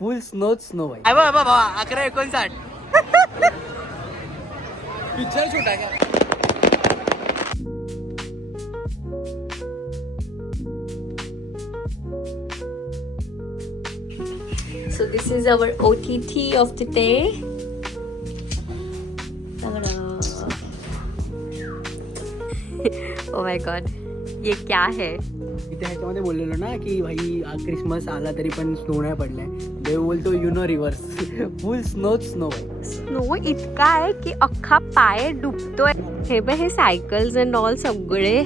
फुल snow भाई. 11:59 picture shoot आहे. So this is our OTT of the day. Oh my god, ये क्या है? इथे ह्याच्यामध्ये बोललेलो ना की भाई क्रिसमस आला तरी पण स्नो नाही पडलाय. देव बोलतो रिव्हर्स. फुल स्नो भाई. स्नो इतका आहे की अख्खा पाय डुबतोय. हे बघ, हे सायकल्स अँड ऑल सगळे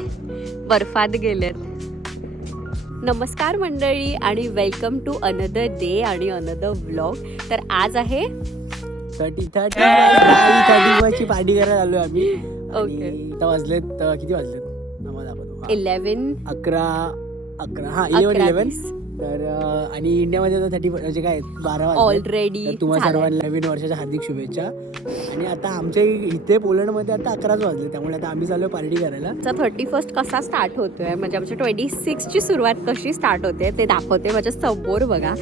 बर्फात गेलेत. नमस्कार मंडळी आणि वेलकम टू अनदर डे आणि अनदर व्लॉग. तर आज आहे 30 ची पार्टी करायला आलोय आम्ही. ओके. आता वाजलेत किती वाजलेत आम्हाला दाखवतो. 11 तर आणि इंडियामध्ये आता 30 म्हणजे काय 12 वाजले ऑलरेडी. तुम्हाला सर्वांना नवीन वर्षाच्या हार्दिक शुभेच्छा. आणि आता आमच्या इथे पोलंडमध्ये आता 11 वाजले, त्यामुळे आता आम्ही चालू पार्टी करायला. 31st कसा स्टार्ट होतोय म्हणजे आमच्या 26 ची सुरुवात कशी स्टार्ट होते ते दाखवते. माझ्या समोर बघा,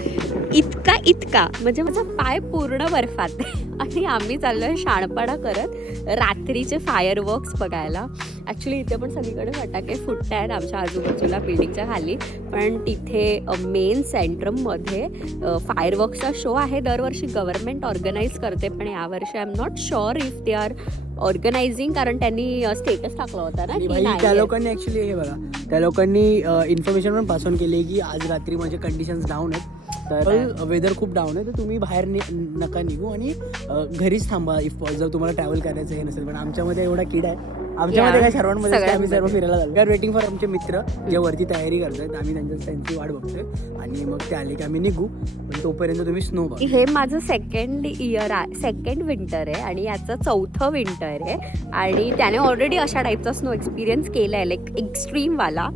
इतका म्हणजे माझा पाय पूर्ण बर्फात आणि आम्ही चाललोय शाणपणा करत रात्रीचे फायरवर्क्स बघायला. ॲक्च्युली इथे पण सगळीकडे फटाके फुटत आहेत आमच्या आजूबाजूला बिल्डिंगच्या खाली, पण तिथे मेन सेंट्रममध्ये फायरवर्क्सचा शो आहे. दरवर्षी गव्हर्नमेंट ऑर्गनाईज करते, पण यावर्षी I am not sure if they are organising, कारण त्यांनी स्टेटस टाकला होता ना. त्या लोकांनी ॲक्च्युली हे बघा, त्या लोकांनी इन्फॉर्मेशन पण पास ऑन केली की आज रात्री म्हणजे कंडिशन्स डाऊन आहेत, तर वेदर खूप डाऊन आहे, तर तुम्ही बाहेर नका निघू आणि घरीच थांबा इफ जर तुम्हाला ट्रॅव्हल करायचं हे नसेल. पण आमच्यामध्ये एवढा किडा आहे, आमच्यामध्ये काय सर्वांमध्ये आम्ही सर्व फिरायला झालो. वी आर वेटिंग फॉर आमचे मित्र जे वरती तयारी करतात. आम्ही त्यांची वाट बघतोय आणि मग ते आले की आम्ही निघू. पण तोपर्यंत तुम्ही स्नो बघा. हे माझं सेकंड विंटर आहे आणि याचं 4थं विंटर आहे आणि त्याने ऑलरेडी अशा टाईपचा स्नो एक्सपिरियन्स केला आहे, लाईक एक्स्ट्रीमवाला.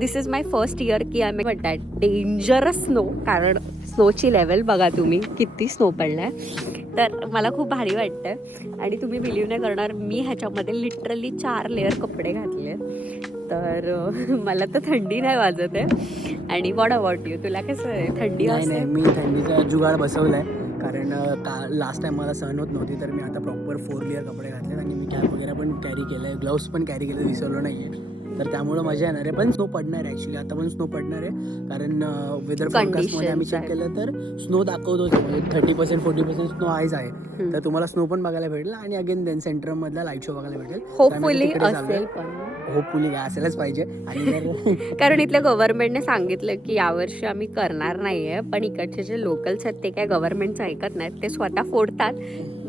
This is my first year की आम्ही म्हणतात डेंजरस स्नो, कारण स्नोची लेवल बघा तुम्ही किती स्नो पडला आहे. तर मला खूप भारी वाटतं आणि तुम्ही बिलीव्ह नाही करणार, मी ह्याच्यामध्ये लिटरली 4 लेअर कपडे घातले. तर मला तर थंडी नाही वाजत आहे. आणि व्हॉट अबाउट यू, तुला कसं आहे थंडी? नाही, मी थंडीचा जुगाड बसवलाय, कारण लास्ट टाइम मला सहन होत नव्हती, तर मी आता प्रॉपर 4 लेअर कपडे घातलेत आणि मी कॅप वगैरे पण कॅरी केलंय, ग्लोव्स पण कॅरी केले, विसरलो नाही आहे. तर त्यामुळं मजा येणार आहे. पण स्नो पडणार आहे ॲक्च्युली, आता पण स्नो पडणार आहे, कारण वेदर फोरकास्टमध्ये आम्ही चेक केलं तर स्नो दाखवतोच, म्हणजे 30% 40% स्नो आहेच आहे. तर तुम्हाला स्नो पण बघायला भेटेल आणि अगेन सेंट्रममधला लाईट शो बघायला भेटेल. होपफुली असेल, पण होपफुली काय असेलच पाहिजे. आणि कारण इथल्या गव्हर्नमेंटने सांगितलं की यावर्षी आम्ही करणार नाहीये, पण इकडचे जे लोकल्स आहेत ते काय गव्हर्नमेंटचं ऐकत नाहीत, ते स्वतः फोडतात.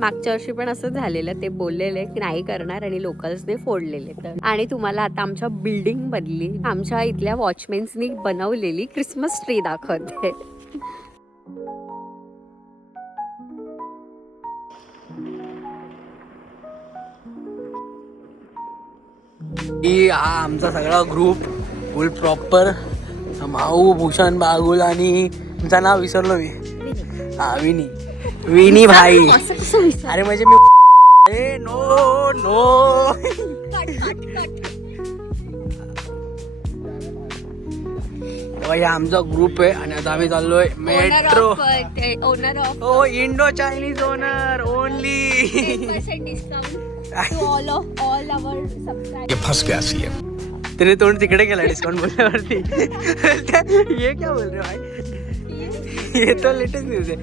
मागच्या वर्षी पण असं झालेलं, ते बोललेले की नाही करणार आणि लोकल्सने फोडलेले. तर आणि तुम्हाला आता आमच्या बिल्डिंग मधली आमच्या इथल्या वॉचमेन्सनी बनवलेली क्रिसमस ट्री दाखवते. हा आमचा सगळा ग्रुप फुल प्रॉपर, माऊ, भूषण, बागुल आणि तुमचं नाव विसरलो मी. हा विनी भाई. अरे म्हणजे मी अरे नो हा आमचा ग्रुप आहे आणि आता आम्ही चाललोय metro. Owner of o Indo Chinese owner only. फंस गया सी है. तेरे तोंड तिकडे गेला डिस्काउंट बोलल्यावरती. ये क्या बोल रहे भाई, ये तो लेटेस्ट न्यूज है.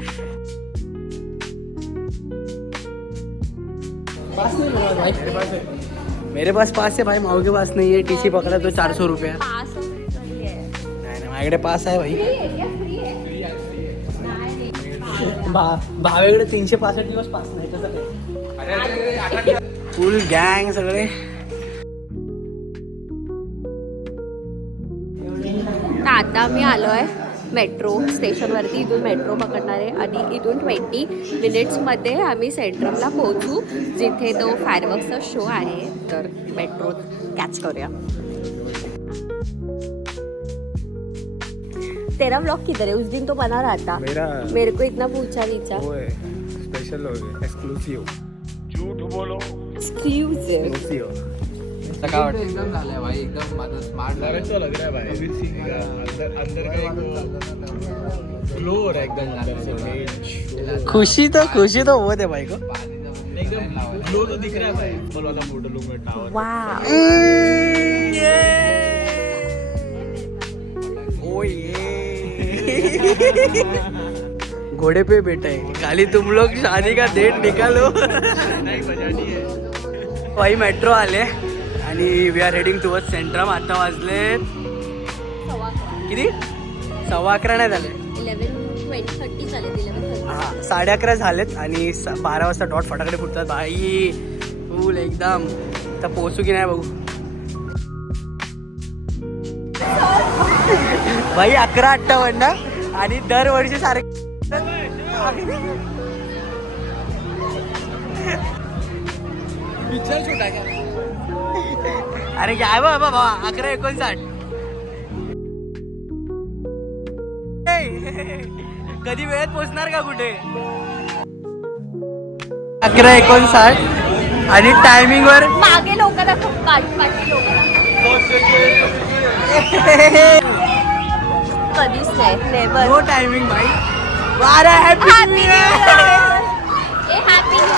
मेरे पास पास है भाई, माऊ के पास नहीं है. टीसी पकड़ा तो 400 रुपया. नहीं माझ्याकडे पास आहे भाई. भावेकडे 365 दिवस पास नाही. कसं काय फुल गँग सगळे. आता आम्ही आलोय मेट्रो स्टेशनवरती. इथून मेट्रो पकडणार आहे आणि इथून 20 मिनिट्समध्ये आम्ही सेंट्रमला पोहोचू, जिथे तो फायरवर्क्सचा शो आहे. तर मेट्रो कॅच करूया. तेरा व्लॉग किधर है? उस दिन तो बना रहा था. मेरे को इतना पूछा नीचा. Special exclusive. झूठ बोलो. एक्सक्लूसिव. काय वाटतं? एकदम झालंय भाई, एकदम माझं स्मार्ट लग रहा है भाई. अंदर का ग्लो हो रहा है एकदम। खुशी तो बहुत है भाई को. एकदम ग्लो तो दिख रहा है भाई. फुल वाला फोटो लूंगा टावर. वाव. ओ ये घोड़े पे बैठा है. खाली तुम लोग शादी का डेट निकालो. नहीं बजानी है. भाई मेट्रो आले आणि we are heading towards Centrum. आता वाजले किती 11:15 नाही झाले. 11:20 झाले. 11:30. हा 11:30 झालेत आणि 12 वाजता डॉट फटाकडे फुटतात भाई. फुल एकदम. तर पोहोचू की नाही बघू. भाई 11:58 आणि दरवर्षी सारखे पिक्चर शूट आहे का? अरे काय बाबा 11:59. कधी वेळेत पोहोचणार का कुठे? 11:59 आणि टायमिंग वर मागे लोक दाखव. पाठी लोक कधीच नाही. नेवर. नो टायमिंग भाई. वारा हॅपी हॅपी न्यू इयर. ए happy new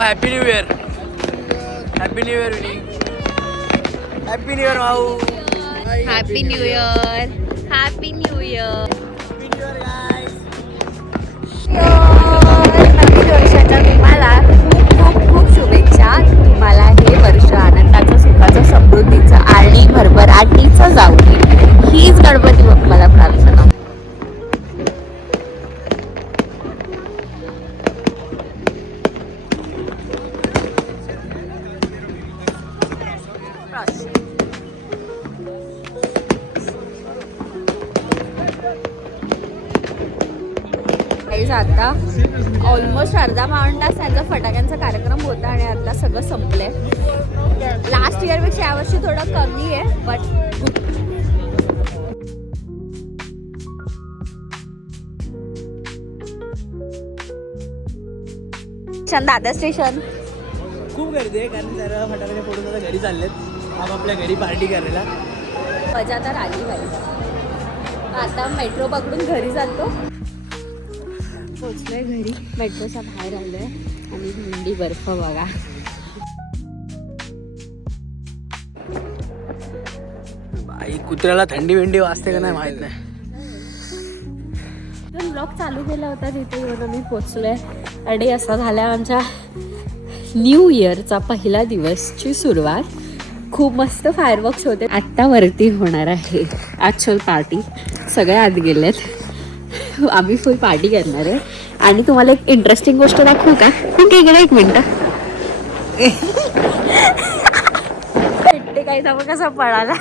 happy new year. Happy new year विनी. हॅपी न्यू इयर भाऊ. Happy new year. Happy new year. नवीन वर्षाच्या तुम्हाला खूप शुभेच्छा. तुम्हाला हे वर्ष आनंदाचं, सुखाचं, समृद्धीचं आणि भरभराटीचं जाऊ दे. हीच गणपती बाप्पाला प्रार्थना. आता ऑलमोस्ट अर्धा पाऊण तास त्यांचा फटाक्यांचा कार्यक्रम होता आणि आता सगळं संपलंय. लास्ट इयरपेक्षा यावर्षी थोडं कमी आहे बट दादर स्टेशन खूप गर्दी आहे कारण जरा फटाकडे फोडून आता घरी चाललेत. आपापल्या घरी पार्टी करायला. मजा तर आली पाहिजे. आता मेट्रो पकडून घरी जातो. पोचलोय घरी. मेट्रोच्या बाहेर आलोय आणि थंडी बर्फ बघा. बाई कुत्र्याला थंडी विंडी वाजते का नाही माहित नाही. ब्लॉग चालू केला होता तिथे येऊन आम्ही पोचलोय आणि असा झाला आमच्या न्यू इयरचा पहिला दिवसची सुरुवात. खूप मस्त फायरवर्क्स होते. आत्ता वरती होणार आहे ॲक्च्युअल पार्टी. सगळे आत गेलेत. आम्ही फुल पार्टी करणार आहे आणि तुम्हाला एक इंटरेस्टिंग गोष्ट दाखवू का? इकडे एक मिनटं. भेटते काही तर कसा पळाला.